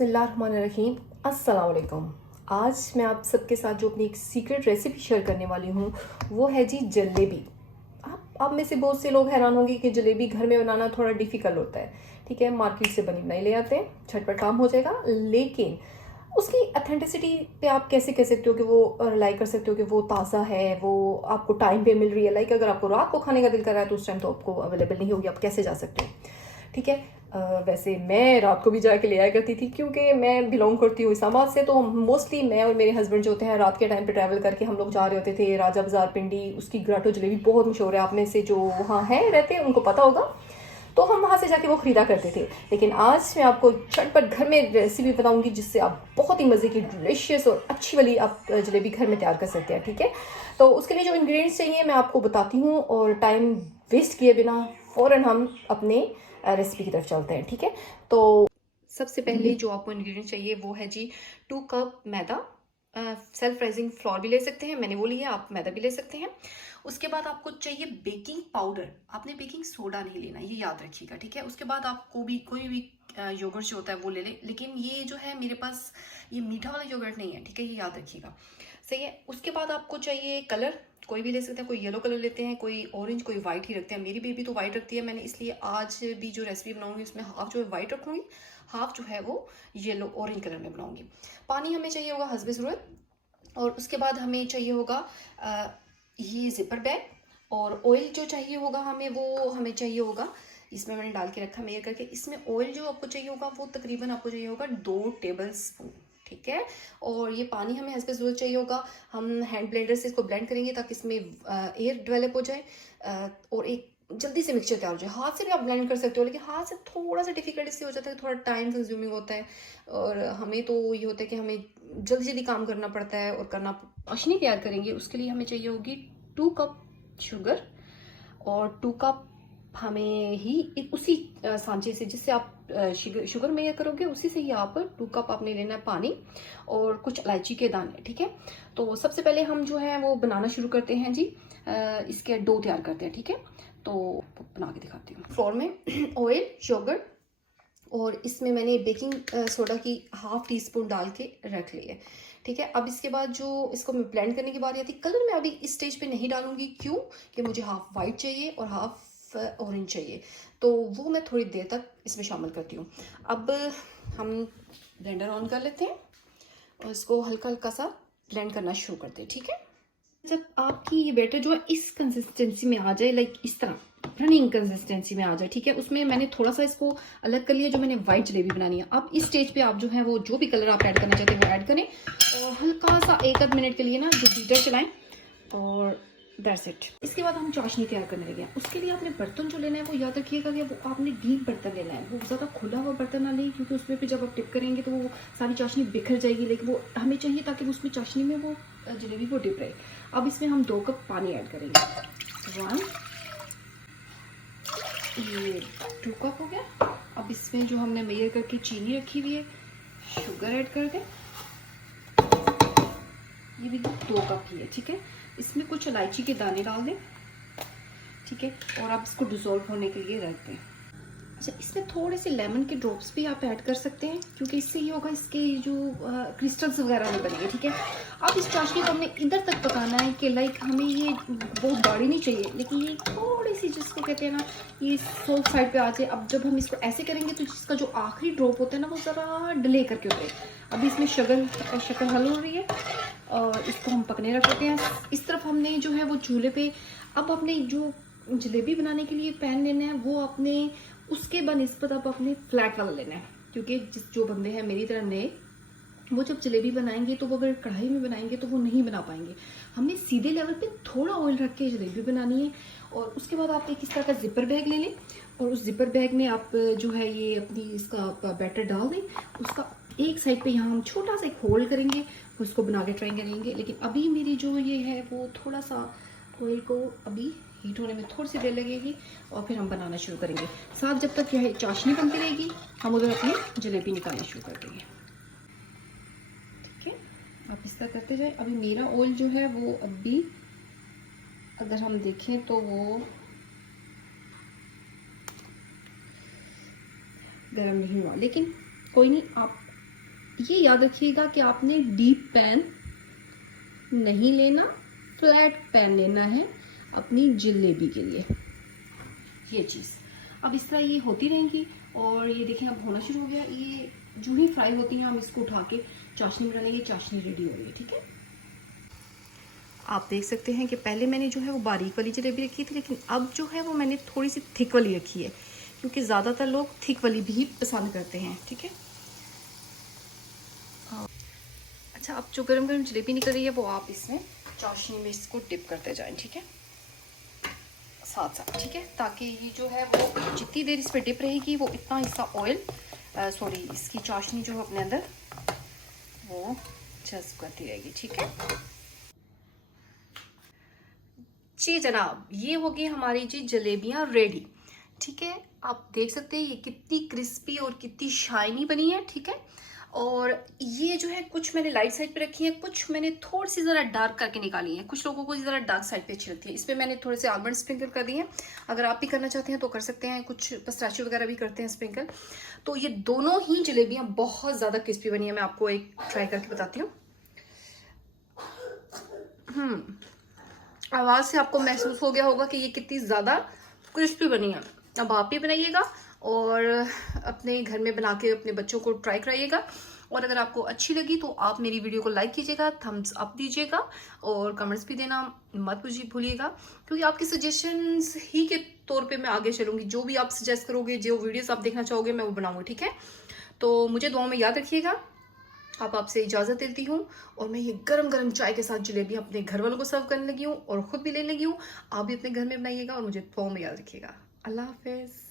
बिस्मिल्लाहिर्रहमानिर्रहीम। अस्सलाम वालेकुम। आज मैं आप सबके साथ जो अपनी एक सीक्रेट रेसिपी शेयर करने वाली हूँ वो है जी जलेबी। आप में से बहुत से लोग हैरान होंगे कि जलेबी घर में बनाना थोड़ा डिफ़िकल्ट होता है। ठीक है, मार्केट से बनी बनाई ले आते हैं, झटपट काम हो जाएगा। लेकिन उसकी अथेंटिसिटी पे आप कैसे कह सकते हो कि वो रिलाई कर सकते हो कि वो ताज़ा है, वो आपको टाइम पे मिल रही है। लाइक अगर आपको रात को खाने का दिल कर रहा है तो उस टाइम तो आपको अवेलेबल नहीं होगी, आप कैसे जा सकते हो। ठीक है। वैसे मैं रात को भी जाके ले आया करती थी क्योंकि मैं बिलोंग करती हूँ इस्लामाबाद से, तो मोस्टली मैं और मेरे हस्बैंड जो होते हैं रात के टाइम पे ट्रैवल करके हम लोग जा रहे होते थे। राजा बाज़ार पिंडी, उसकी ग्राटो जलेबी बहुत मशहूर है, आप में से जो वहाँ हैं रहते हैं उनको पता होगा। तो हम वहाँ से जाके वो ख़रीदा करते थे। लेकिन आज मैं आपको झटपट घर में रेसिपी बताऊँगी जिससे आप बहुत ही मज़े की डिलीशियस और अच्छी वाली आप जलेबी घर में तैयार कर सकते हैं। ठीक है, तो उसके लिए जो इंग्रेडिएंट्स चाहिए मैं आपको बताती हूँ, और टाइम वेस्ट किए बिना फ़ौरन हम अपने रेसिपी की तरफ चलते हैं। ठीक है, तो सबसे पहले जो आपको इंग्रेडिएंट चाहिए वो है जी 2 कप मैदा। सेल्फ राइजिंग फ्लोर भी ले सकते हैं, मैंने वो लिया, आप मैदा भी ले सकते हैं। उसके बाद आपको चाहिए बेकिंग पाउडर, आपने बेकिंग सोडा नहीं लेना, ये याद रखिएगा। ठीक है, उसके बाद आपको भी कोई भी योगर्ट जो होता है वो ले लें, लेकिन ये जो है मेरे पास ये मीठा वाला योगर्ट नहीं है। ठीक है, ये याद रखिएगा। सही है। उसके बाद आपको चाहिए कलर, कोई भी ले सकते हैं, कोई येलो कलर लेते हैं, कोई ऑरेंज, कोई वाइट ही रखते हैं। मेरी बेबी तो वाइट रखती है, मैंने इसलिए आज भी जो रेसिपी बनाऊंगी उसमें हाफ जो है वाइट रखूंगी, हाफ जो है वो येलो ऑरेंज कलर में बनाऊंगी। पानी हमें चाहिए होगा हस्बे ज़रूरत, और उसके बाद हमें चाहिए होगा ये जिपर बैग, और ऑयल जो चाहिए होगा हमें वो हमें चाहिए होगा, इसमें मैंने डाल के रखा मेयर करके। इसमें ऑयल जो आपको चाहिए होगा वो तकरीबन आपको चाहिए होगा 2 टेबल स्पून। ठीक है, और ये पानी हमें हस्बे ज़रूरत चाहिए होगा। हम हैंड ब्लेंडर से इसको ब्लेंड करेंगे ताकि इसमें एयर डेवलप हो जाए, और एक जल्दी से मिक्सचर तैयार हो जाए। हाथ से भी आप ब्लेंड कर सकते हो, लेकिन हाथ से थोड़ा सा डिफिकल्ट इससे हो जाता है, थोड़ा टाइम कंज्यूमिंग होता है, और हमें तो ये होता है कि हमें जल्दी जल्दी काम करना पड़ता है और करना। चाशनी तैयार करेंगे उसके लिए हमें चाहिए होगी 2 कप शुगर, और 2 कप हमें ही उसी सांचे से जिससे आप शुगर मेजर करोगे उसी से ही आप 2 कप आपने लेना है पानी, और कुछ इलायची के दाने। ठीक है, तो सबसे पहले हम जो है वो बनाना शुरू करते हैं जी। इसके डो तैयार करते हैं। ठीक है, तो बना के दिखाती हूँ। फ्लोर में ऑयल, योगर्ट, और इसमें मैंने बेकिंग सोडा की हाफ टी स्पून डाल के रख ली है। ठीक है, अब इसके बाद जो इसको मैं ब्लेंड करने की बारी आती है, कलर मैं अभी इस स्टेज पे नहीं डालूंगी, क्यों कि मुझे हाफ वाइट चाहिए और हाफ ऑरेंज चाहिए, तो वो मैं थोड़ी देर तक इसमें शामिल करती हूँ। अब हम ब्लेंडर ऑन कर लेते हैं और इसको हल्का हल्का सा ब्लेंड करना शुरू करते हैं। ठीक है, जब आपकी ये बैटर जो है इस कंसिस्टेंसी में आ जाए, लाइक इस तरह रनिंग कंसिस्टेंसी में आ जाए, ठीक है, उसमें मैंने थोड़ा सा इसको अलग कर लिया जो मैंने व्हाइट जलेबी बनानी है। अब इस स्टेज पे आप जो है वो जो भी कलर आप ऐड करना चाहते हैं वो ऐड करें, और हल्का सा 1 आध मिनट के लिए ना जो बीटर चलाएं, और दैट्स इट। इसके बाद हम चाशनी तैयार करने लगे हैं। उसके लिए आपने बर्तन जो लेना है वो याद रखिएगा कि वो आपने डीप बर्तन लेना है, वो ज़्यादा खुला हुआ बर्तन ना लें, क्योंकि उसमें फिर जब आप टिप करेंगे तो वो सारी चाशनी बिखर जाएगी। लेकिन वो हमें चाहिए ताकि उसमें चाशनी में वो जलेबी वो डिप रहे। अब इसमें हम 2 कप पानी ऐड करेंगे। 1, ये 2 कप हो गया। अब इसमें जो हमने मेजर करके चीनी रखी हुई है, शुगर ऐड कर दें, ये भी 2 कप ही है। ठीक है, इसमें कुछ इलायची के दाने डाल दें। ठीक है, और आप इसको डिज़ोल्व होने के लिए रख दें। अच्छा, इसमें थोड़े से लेमन के ड्रॉप्स भी आप ऐड कर सकते हैं, क्योंकि इससे ये होगा इसके जो क्रिस्टल्स वगैरह नहीं बनेंगे। ठीक है, अब इस चाशनी को हमने इधर तक पकाना है कि लाइक हमें ये बहुत गाढ़ी नहीं चाहिए, लेकिन ये थोड़ी सी जिसको कहते हैं ना ये सॉफ्ट साइड पे आ जाए। अब जब हम इसको ऐसे करेंगे तो जिसका जो आखिरी ड्रॉप होता है ना वो ज़रा डिले करके उतरे। अब इसमें शक्कर हल हो रही है, और इसको हम पकने रख देते हैं। इस तरफ हमने जो है वो चूल्हे पे, अब अपने जो जलेबी बनाने के लिए पैन लेना है वो अपने उसके बनिस्बत आप अपने फ्लैट वाला लेना है, क्योंकि जो बंदे हैं मेरी तरह नए, वो जब जलेबी बनाएंगे तो वो अगर कढ़ाई में बनाएंगे तो वो नहीं बना पाएंगे। हमने सीधे लेवल पे थोड़ा ऑयल रख के जलेबी बनानी है। और उसके बाद आप एक इस तरह का जिपर बैग ले लें, और उस जिपर बैग में आप जो है ये अपनी इसका बैटर डाल दें। उसका एक साइड पे यहाँ हम छोटा सा एक होल करेंगे, उसको बना के ट्राई करेंगे। लेकिन अभी मेरी जो ये है वो थोड़ा सा ऑयल को अभी हीट होने में थोड़ी सी देर लगेगी, और फिर हम बनाना शुरू करेंगे। साथ जब तक यह चाशनी बनती रहेगी हम उधर अपनी जलेबी निकालना शुरू कर देंगे। ठीक है, आप इस तरह करते जाए। अभी मेरा ऑयल जो है वो अभी अगर हम देखें तो वो गर्म नहीं हुआ, लेकिन कोई नहीं, आप ये याद रखिएगा कि आपने डीप पैन नहीं लेना, फ्लैट पैन लेना है अपनी जलेबी के लिए। ये चीज़ अब इस तरह ये होती रहेंगी और ये देखें अब होना शुरू हो गया। ये जो ही फ्राई होती हैं हम इसको उठा के चाशनी में डालेंगे। चाशनी रेडी हो रही है, ठीक है। आप देख सकते हैं कि पहले मैंने जो है वो बारीक वाली जलेबी रखी थी, लेकिन अब जो है वो मैंने थोड़ी सी थिक वाली रखी है, क्योंकि ज़्यादातर लोग थिक वाली भी पसंद करते हैं, ठीक है। अच्छा, अब जो गरम गरम जलेबी निकल रही है वो आप इसमें चाशनी में इसको डिप करते जाएं, ठीक है, साथ साथ, ठीक है, ताकि ये जो है वो जितनी देर इस पर डिप रहेगी वो इतना हिस्सा ऑयल सॉरी इसकी चाशनी जो है अपने अंदर वो जज्ब करती रहेगी, ठीक है। जी जनाब, ये होगी हमारी जी जलेबियाँ रेडी, ठीक है। आप देख सकते हैं ये कितनी क्रिस्पी और कितनी शाइनी बनी है, ठीक है। और ये जो है कुछ मैंने लाइट साइड पे रखी है, कुछ मैंने थोड़ी सी ज़रा डार्क करके निकाली है। कुछ लोगों को ज़रा डार्क साइड पे अच्छी लगती है। इसमें मैंने थोड़े से आलमंड स्प्रिंकल कर दिए हैं। अगर आप भी करना चाहते हैं तो कर सकते हैं। कुछ पिस्ताचियो वगैरह भी करते हैं स्प्रिंकल। तो ये दोनों ही जलेबियाँ बहुत ज़्यादा क्रिस्पी बनी है। मैं आपको एक ट्राई करके बताती हूँ। आवाज़ से आपको महसूस हो गया होगा कि ये कितनी ज़्यादा क्रिस्पी बनी है। अब आप भी बनाइएगा और अपने घर में बना के अपने बच्चों को ट्राई कराइएगा। और अगर आपको अच्छी लगी तो आप मेरी वीडियो को लाइक कीजिएगा, थम्स अप दीजिएगा और कमेंट्स भी देना मत भूलिएगा, क्योंकि आपके सजेशंस ही के तौर पे मैं आगे चलूँगी। जो भी आप सजेस्ट करोगे, जो वीडियोस आप देखना चाहोगे, मैं वो बनाऊँगी, ठीक है। तो मुझे दुआ में याद रखिएगा। अब आपसे इजाज़त देती हूँ और मैं ये गरम गरम चाय के साथ जलेबी अपने घर वालों को सर्व करने लगी हूँ और ख़ुद भी लेने लगी हूँ। आप भी अपने घर में बनाइएगा और मुझे दुआ में याद रखिएगा। अल्लाह हाफिज़।